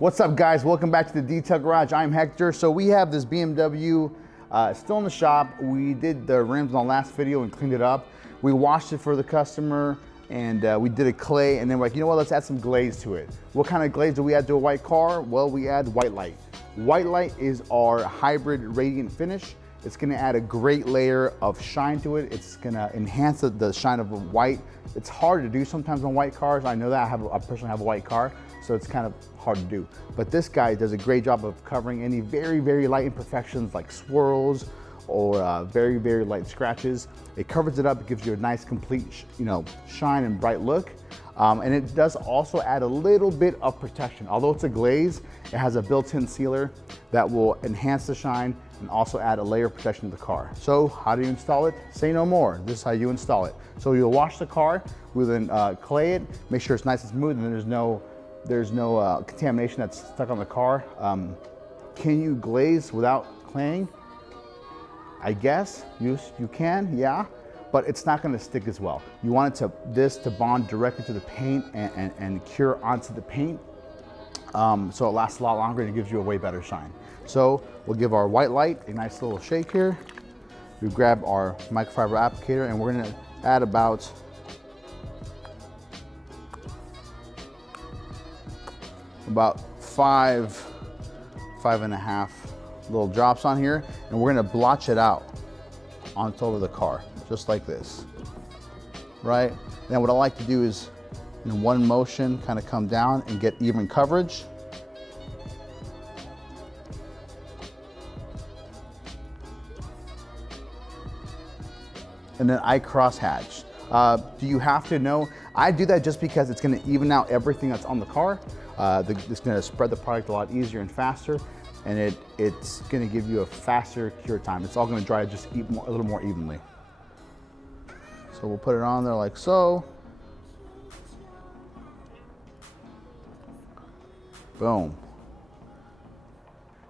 What's up, guys? Welcome back to the Detail Garage. I'm Hector. So we have this BMW still in the shop. We did the rims on the last video and cleaned it up. We washed it for the customer and we did a clay, and then we're like, you know what, let's add some glaze to it. What kind of glaze do we add to a white car? Well, we add white light. White light is our hybrid radiant finish. It's gonna add a great layer of shine to it. It's gonna enhance the shine of a white. It's hard to do sometimes on white cars. I know that I personally have a white car, so it's kind of hard to do. But this guy does a great job of covering any very, very light imperfections like swirls or very, very light scratches. It covers it up, it gives you a nice complete shine and bright look. And it does also add a little bit of protection. Although it's a glaze, it has a built-in sealer that will enhance the shine and also add a layer of protection to the car. So how do you install it? Say no more. This is how you install it. So you'll wash the car, we'll then clay it, make sure it's nice and smooth, and there's no contamination that's stuck on the car. Can you glaze without claying? I guess you can, yeah, but it's not going to stick as well. You want this to bond directly to the paint and cure onto the paint, so it lasts a lot longer and it gives you a way better shine. So we'll give our white light a nice little shake here. We grab our microfiber applicator and we're going to add about five and a half little drops on here, and we're gonna blotch it out on top of the car, just like this, right? Then what I like to do is, in one motion, kind of come down and get even coverage. And then I cross hatch. Do you have to know? I do that just because it's gonna even out everything that's on the car. It's gonna spread the product a lot easier and faster, and it's gonna give you a faster cure time. It's all gonna dry just a little more evenly. So we'll put it on there like so. Boom.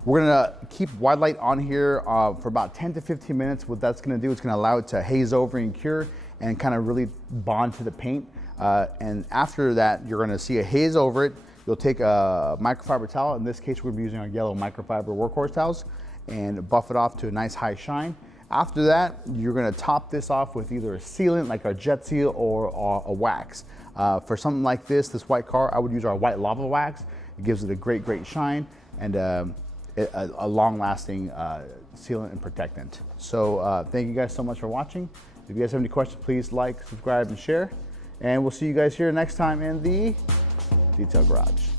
We're gonna keep white light on here for about 10 to 15 minutes. What that's gonna do, it's gonna allow it to haze over and cure and kind of really bond to the paint. And after that, you're gonna see a haze over it. You'll take a microfiber towel. In this case, we're using our yellow microfiber Workhorse towels and buff it off to a nice high shine. After that, you're gonna top this off with either a sealant like our jet seal or a wax. For something like this white car, I would use our white lava wax. It gives it a great, great shine and a long-lasting sealant and protectant. So thank you guys so much for watching. If you guys have any questions, please like, subscribe, and share. And we'll see you guys here next time in the Detail Garage.